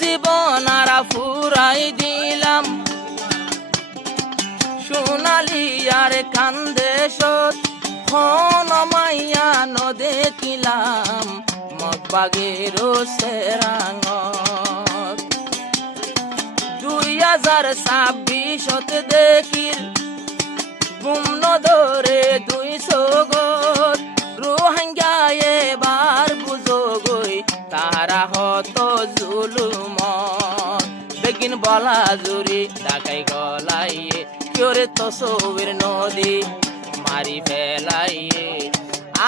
জীবন আরা ফুরাই দিলাম সোনালি আর কান্দে সত হন মাইয়া নদে কিলাম মগবাগের সেরাঙত 2026 দেখির গুম ধরে 200 গত রোহিঙ্গা এবার বুঝগই তারা হত জুলুম বেগিন বলা জুরি ডাকাই গলাইয়ে কিওরে তসবির নদী মারি ফেলাইয়ে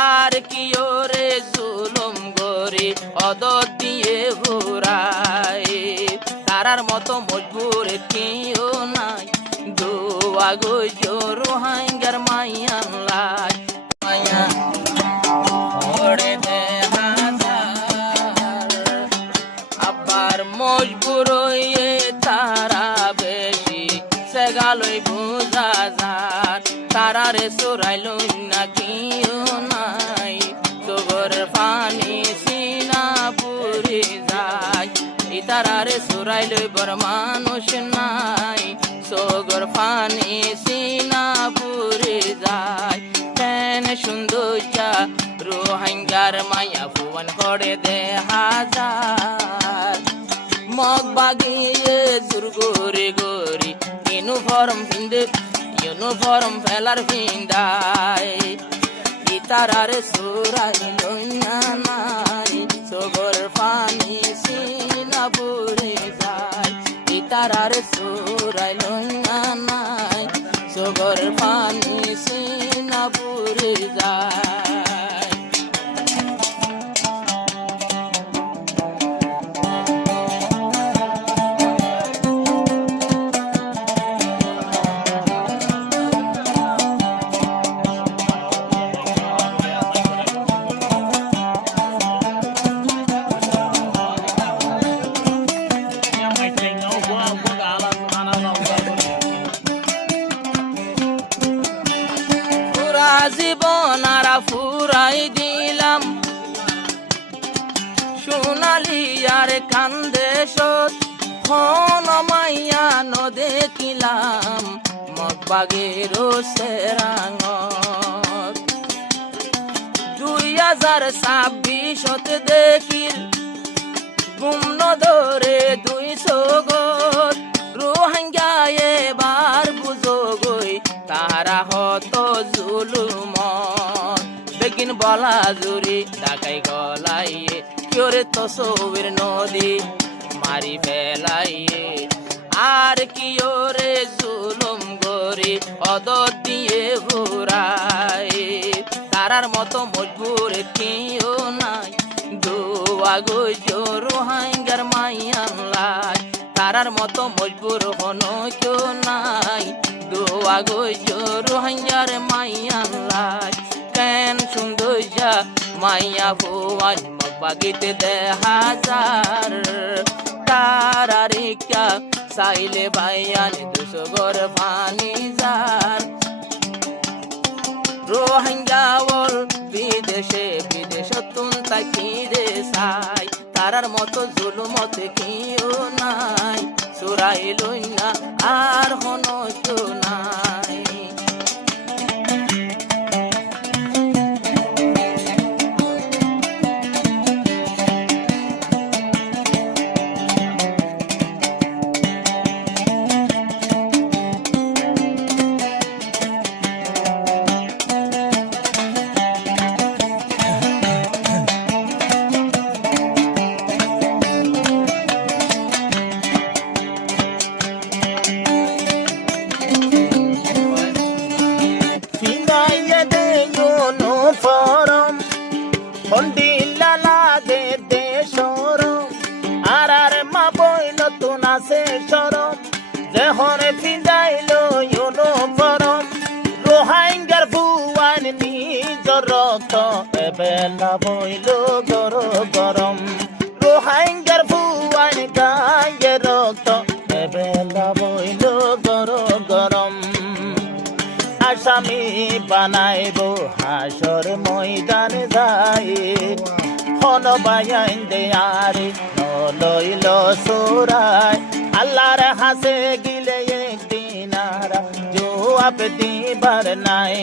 আর কিওরে জুলুম গরি অদত দিয়ে ঘুরাই তারার মতো মজবুর কেউ নাই দোয়া গো রোহিঙ্গার মাইয়ান লাই মাইয়া ওরে দে হাজার আবার মজবুর হয়ে তারা বেশি সেগালই বুঝা যার তারারে চোরাইল না কিও নাই তোর পানি সিনা পুরি যায় তারারে চোরাইল বর মানুষ নাই সগর পানি সিনা পুরি যায় কেন সুন্দর রোহিঙ্গার মায়া ফুয়ান করে দে হাজার মগ বাগিয়ে জুর গরি গরি ইউনিফর্ম ফেলার ভিন্দাই তারারে চোরাইল না নাই সগর পানি সিনা পুরি যায় তারারে চোরাইল না নাই সগর পানি সিনা পুরি যায় জীবন আরা ফুরাই দিলাম সোনালি আর কান্দে সত হন মাইয়া নদে কিলাম মগবাগের সেরাঙত 2026 দেখির গুম ধরে 200 গত রোহিঙ্গা এবার বুঝগই তারা হত জুলুম বেগিন বলা জুরি ডাকাই গলাইয়ে কিওরে তসবির নদী মারি ফেলাইয়ে আর কিওরে জুলুম গরি অদত দিয়ে ঘুরাই তারার মতো মজবুর কেউ নাই দোয়া গো রোহিঙ্গার মাইয়ান লাই তারার মতো মজবুর হন কেউ নাই দোয়া গো রোহিঙ্গার মাইয়ান লাই কেন সুন্দর মাইয়া ভুয়ান মগবাগিতে দে হাজার তারারে ক্যা চাইলে বাইয়ান 200 গর পানি যার রোহিঙ্গা বল বিদেশে তুন তাকি দে সাই তারার মতো জুলুমতে কেউ নাই চোরাইল না আর হন নাই হরে ফিজাইলো ইউনিফর্ম রোহিঙ্গার ভুয়ান নিজর রক্ত এবেলা বইল গরম রোহিঙ্গার ভুয়ান গায়ে রক্ত এবেলা বইল গরম আসামি বানাইব হাসর ময়দানে যাই হন বায়াইন দে আরে লইল সোরাই আল্লাহর হাসে গিলে একদিন আর জবাব দিবার নাই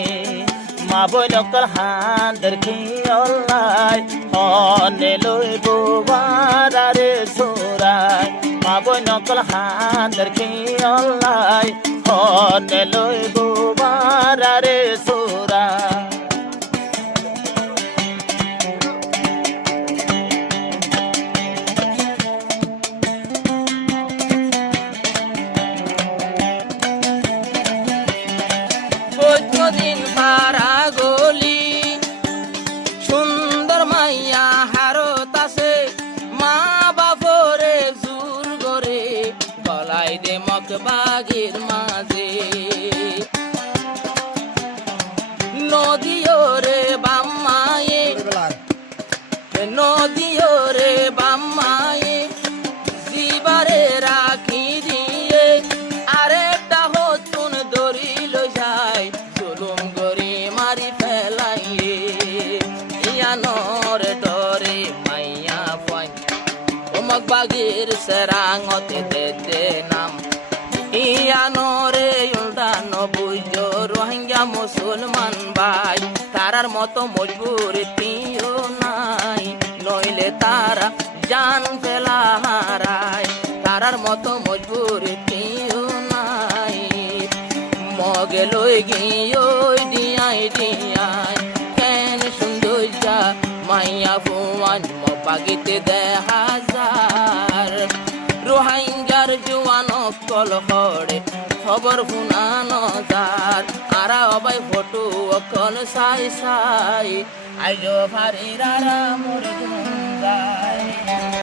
মা বইনকল হাঁদের খিয়লাই হনে লইব বারারে সোরাই মা বইনকল হাঁদের খিয়লাই হনে লইব বারারে সোরাই দিন পারা গলি সুন্দর মাইয়া হারত আছে মা বাপরে জোর করে গলাই দে মক বাগের মাঝে নদীও রে বাম্মায়ে নদীও রে বাম্মায়ে জীবারে রাখি দিয়ে আরেকটা হতুন দরিল যায় জুলুম গরি মারি ফেলাইয়ে ইয়ানোর ডরে মাইয়া পাই ওমক বাগের সেরাঙতে দে নাম ইয়ানোরে উল্টানো বুঝো রোহিঙ্গা মুসলমান ভাই তারার মতো মজবুর তিও নাই নইলে তারা জান ফেলা হারায় তারার মতো মজবুর তিও নাই মগে লই গিয়ে দিয়াই দিয়াই কেন সুন্দর যা মাইয়া ফুয়ান মপাগিতে দে হাজার রোহিঙ্গার জোয়ান কল হড়ে খবর শুনানো যার আরা অবাই ফটো অকল সাই সাই আইজো ফারিরারা মোর যায়